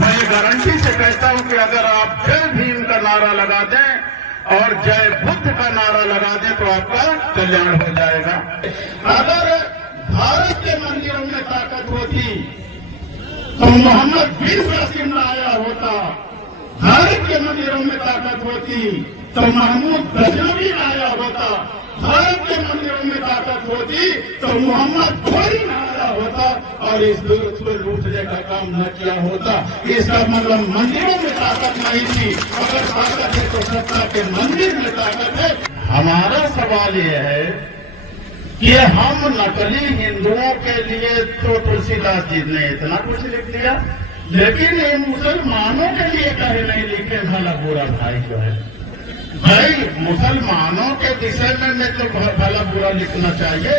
मैं ये गारंटी से कहता हूं कि अगर आप जय भीम का नारा लगा दें और जय बुद्ध का नारा लगा दें तो आपका कल्याण हो जाएगा। अगर भारत के मंदिरों में ताकत होती तो मोहम्मद बिन कासिम ना आया होता, भारत के मंदिरों में ताकत होती तो महमूद गजनवी ना आया होता, भारत के मंदिरों में ताकत होती तो मोहम्मद घोरी ना आया होता और इस दुर्ग को लूटने का काम न किया होता। इसका मतलब मंदिरों में ताकत नहीं थी, अगर ताकत है तो सत्ता के मंदिर में ताकत है। हमारा सवाल यह है कि हम नकली हिंदुओं के लिए तो तुलसीदास जी ने इतना कुछ लिख दिया, लेकिन ये मुसलमानों के लिए कहीं नहीं लिखे भला बुरा भाई जो है। भाई मुसलमानों के विषय में तो भला बुरा लिखना चाहिए,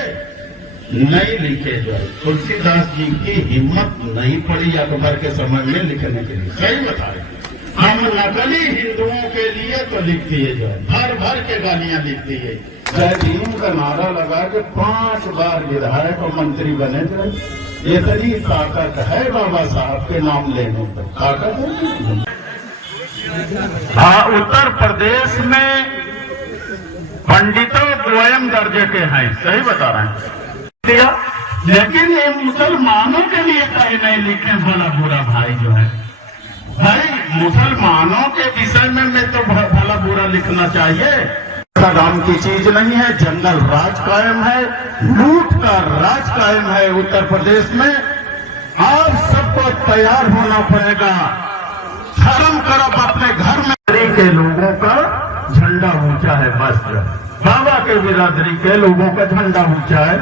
नहीं लिखे जो है। तुलसीदास जी की हिम्मत नहीं पड़ी अकबर के समय में लिखने के लिए, सही बता रहे। हम नकली हिंदुओं के लिए तो लिख दिए जो है, भर भर के गालियां लिख दिए। जय भीम का नारा लगा के 5 बार विधायक और मंत्री बने थे। इतनी ताकत है बाबा साहब के नाम लेने पर, ताकत है। हाँ, उत्तर प्रदेश में पंडितों द्वयम दर्जे के हैं, सही बता रहे हैं, लेकिन ये मुसलमानों के लिए कहीं नहीं लिखे भला बुरा भाई जो है। भाई मुसलमानों के विषय में तो भला बुरा लिखना चाहिए। नाम की चीज नहीं है, जंगल राज कायम है, लूट का राज कायम है उत्तर प्रदेश में। आप सबको तैयार होना पड़ेगा, धर्म करब अपने घर में। के लोगों का झंडा ऊंचा है, बस बाबा के बिरादरी के लोगों का झंडा ऊंचा है।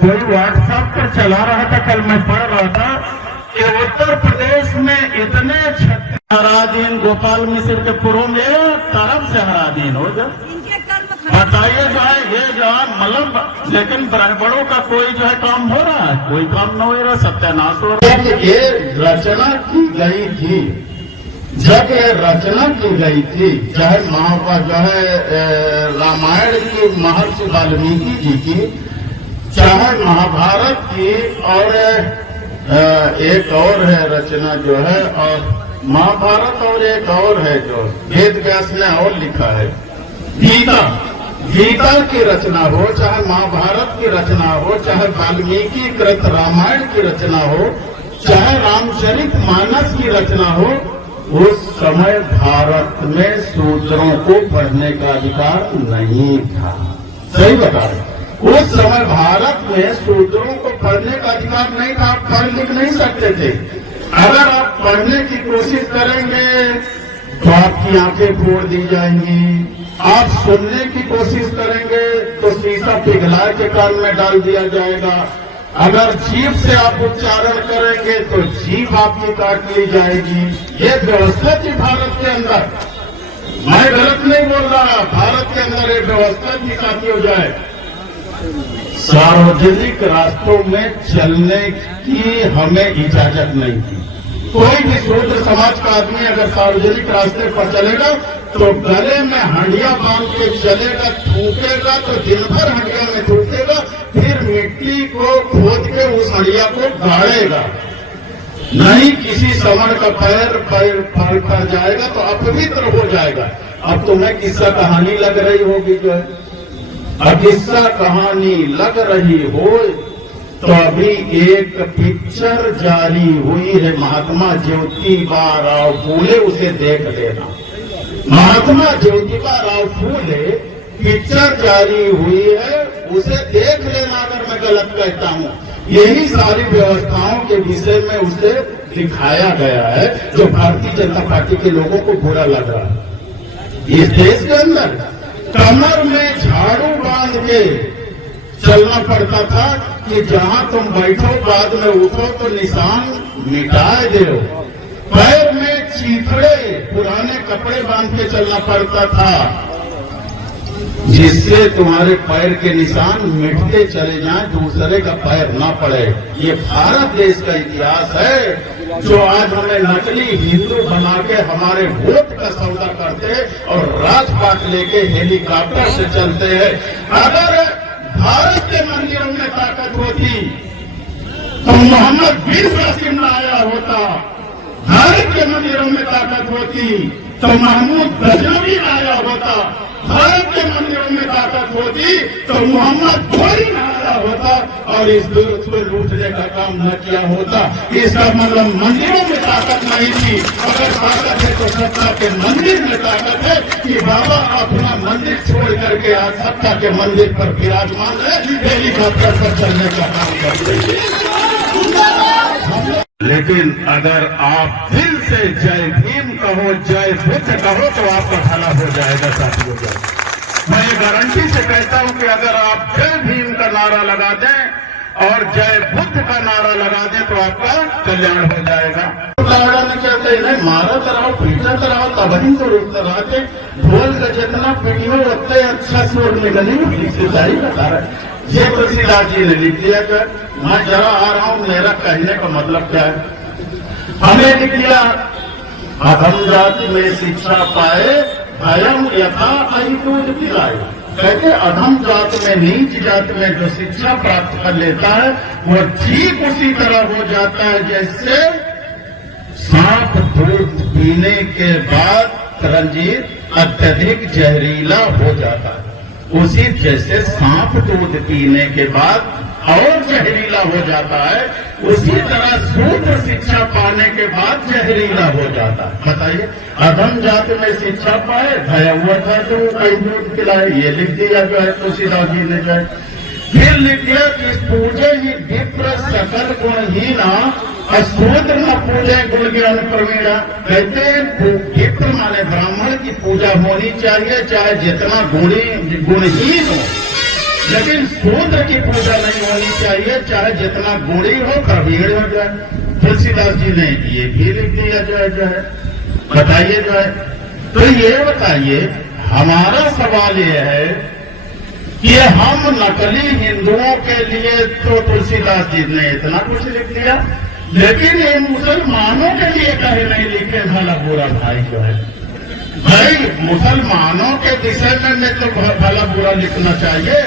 कोई व्हाट्सएप पर चला रहा था, कल मैं पढ़ रहा था कि उत्तर प्रदेश में इतने हरादीन गोपाल मिश्र के पुरों में तरफ से हरादीन हो जाए। बताइए जो है ये जो है मतलब, लेकिन ब्राह्मणों का कोई जो है काम हो रहा है, कोई काम न हो रहा, सत्यानाश हो रहा है। ये रचना की गई थी, जब ये रचना की गई थी, चाहे जो है रामायण की महर्षि वाल्मीकि जी की, चाहे महाभारत की, और एक और है रचना जो है, और महाभारत और एक और है जो वेद व्यास ने और लिखा है, गीता की रचना हो, चाहे महाभारत की रचना हो, चाहे वाल्मीकि कृत रामायण की रचना हो, चाहे रामचरित मानस की रचना हो, उस समय भारत में शूद्रों को पढ़ने का अधिकार नहीं था। सही बता रहे, उस समय भारत में शूद्रों को पढ़ने का अधिकार नहीं था। आप पढ़ लिख नहीं सकते थे। अगर आप पढ़ने की कोशिश करेंगे तो आपकी आंखें फोड़ दी जाएंगी, आप सुनने की कोशिश करेंगे तो शीशा पिघला के कान में डाल दिया जाएगा, अगर जीभ से आप उच्चारण करेंगे तो जीभ आपकी काट ली जाएगी। ये व्यवस्था थी भारत के अंदर, मैं गलत नहीं बोल रहा, भारत के अंदर ये व्यवस्था थी ताकि हो जाए। सार्वजनिक रास्तों में चलने की हमें इजाजत नहीं थी। कोई भी शूद्र समाज का आदमी अगर सार्वजनिक रास्ते पर चलेगा तो गले में हंडिया बांध के चलेगा, थूकेगा तो दिन भर हंडिया में थूकेगा, फिर मिट्टी को खोद के उस हंडिया को गाड़ेगा, नहीं किसी समण का पैर कर जाएगा तो अपवित्र हो जाएगा। अब तुम्हें किस्सा कहानी लग रही होगी जो है, अब किस्सा कहानी लग रही हो तो अभी एक पिक्चर जारी हुई है महात्मा ज्योतिबा राव फूले, उसे देख लेना। महात्मा ज्योतिबा राव फूले पिक्चर जारी हुई है, उसे देख लेना अगर मैं गलत कहता हूँ। यही सारी व्यवस्थाओं के विषय में उसे दिखाया गया है जो भारतीय जनता पार्टी के लोगों को बुरा लग रहा है। इस देश के अंदर कमर में झाड़ू बांध के चलना पड़ता था कि जहां तुम बैठो बाद में उठो तो निशान मिटाए दो। पैर में चीथड़े पुराने कपड़े बांध के चलना पड़ता था जिससे तुम्हारे पैर के निशान मिटते चले जाएं, दूसरे का पैर ना पड़े। ये भारत देश का इतिहास है जो आज हमें नकली हिंदू बना के हमारे वोट का सौदा करते और राजपाट लेके हेलीकॉप्टर से चलते हैं। अगर भारत के मंदिरों में ताकत होती तो मोहम्मद बिन कासिम ना आया होता, भारत के मंदिरों में ताकत होती तो महमूद गजनवी आया होता। भारत के मंदिरों में ताकत होती तो मोहम्मद घोरी आया होता और इस दुर्ग को लूटने का काम न किया होता। इसका मतलब मंदिरों में ताकत नहीं थी। अगर ताकत है तो सत्ता के मंदिर में ताकत है कि बाबा अपना मंदिर छोड़ करके आज सत्ता के मंदिर पर विराजमान है, हेलीकॉप्टर पर चलने का काम करते हैं। लेकिन अगर आप दिल से जय भीम कहो, जय बुद्ध कहो तो आपका भला हो जाएगा साथियों। मैं ये गारंटी से कहता हूं कि अगर आप जय भीम का नारा लगा दें और जय बुद्ध का नारा लगा दें तो आपका कल्याण हो जाएगा। कहते हैं मारा कराओ, पीटा कराओ, तभी तो के ढोल का जितना पीटियो उतना अच्छा शोर निकलेगी। सिद्धाई बता रहे ये तुलसीदास जी ने लिख दिया कर। मैं जरा आ रहा हूं, मेरा कहने का मतलब क्या है। हमें लिख दिया अधम जाति में शिक्षा पाए, भयम यथा अहितूत पिलाए। कहते अधम जात में, नीच जात में जो शिक्षा प्राप्त कर लेता है वो ठीक उसी तरह हो जाता है जैसे सांप दूध पीने के बाद रंजीत अत्यधिक जहरीला हो जाता है। उसी जैसे सांप दूध पीने के बाद और जहरीला हो जाता है, उसी तरह शूद्र शिक्षा पाने के बाद जहरीला हो जाता है। बताइए, अधम जात में शिक्षा पाए, भया हुआ था तो कई दूध पिलाए, ये लिख दिया जो है तुलसीदास जी ने जो है। फिर लिख दिया कि पूजे ही विप्र सकल गुणहीना, शूद्र न पूजे गुण ज्ञान प्रवीणा। कहते हैं विप्र माने ब्राह्मण की पूजा होनी चाहिए चाहे जितना गुणहीन हो, लेकिन शूद्र की पूजा नहीं होनी चाहिए चाहे जितना गुणी हो, प्रवीण हो जाए। तुलसीदास जी ने ये भी लिख दिया जो है। बताइए जो है, तो ये बताइए, हमारा सवाल ये है कि हम नकली हिंदुओं के लिए तो तुलसीदास जी ने इतना कुछ लिख दिया, लेकिन ये मुसलमानों के लिए कहीं नहीं लिखे भला बुरा भाई जो है। भाई मुसलमानों के विषय में तो भला बुरा लिखना चाहिए,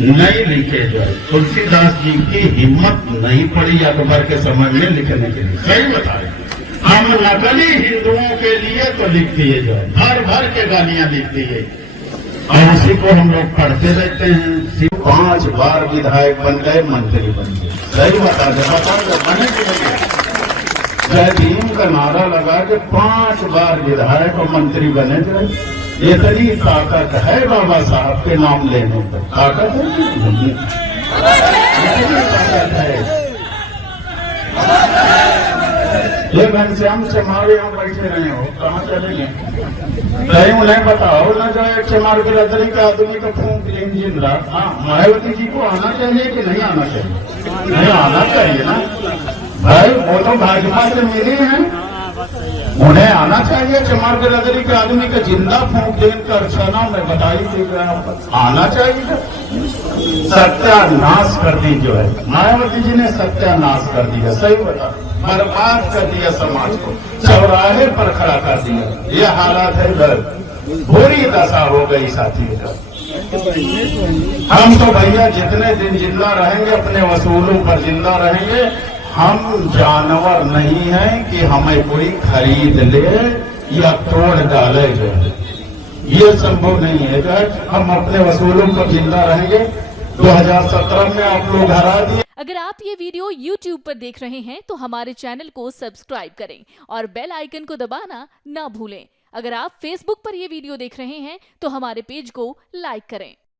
नहीं लिखे जो है। तुलसीदास जी की हिम्मत नहीं पड़ी अकबर के समय में लिखने के लिए। सही बताए, हम नकली हिंदुओं के लिए तो लिख दिए जो है, भर भर के गालियां लिख दिए और उसी को हम लोग पढ़ते रहते हैं। 5 बार विधायक बन गए, मंत्री बन गए। सही बता दे, बने कि नहीं? जय भीम का नारा लगा के 5 बार विधायक और मंत्री बने थे। इतनी ताकत है बाबा साहब के नाम लेने पर। ताकत है कि नहीं? इतनी ताकत है। ये घनश्याम चमार यहाँ बैठे रहे हो, कहाँ चलेंगे? कहीं उन्हें बताओ न जाए चमार बिरादरी के आदमी का फूंक इंजन रात। हाँ, मायावती जी को आना चाहिए कि नहीं आना चाहिए? नहीं आना चाहिए ना भाई, वो तो भाजपा से मिले हैं, उन्हें आना चाहिए। चमार बिरादरी के आदमी का जिंदा फूंक देकर अर्चना में बताई थी, आना चाहिए। सत्यानाश कर दी जो है, मायावती जी ने सत्यानाश कर दिया। सही बता, बर्बाद कर दिया समाज को, चौराहे पर खड़ा कर दिया। ये हालात है इधर, बुरी दशा हो गई साथी का। हम तो भैया जितने दिन जिंदा रहेंगे अपने वसूलों पर जिंदा रहेंगे। हम जानवर नहीं हैं कि हमें कोई खरीद ले या तोड़ डाले जो है, ये संभव नहीं है। हम अपने वसूलों पर जिंदा रहेंगे। 2017 में आप लोग हरा दिए। अगर आप ये वीडियो YouTube पर देख रहे हैं तो हमारे चैनल को सब्सक्राइब करें और बेल आइकन को दबाना ना भूलें। अगर आप Facebook पर ये वीडियो देख रहे हैं तो हमारे पेज को लाइक करें।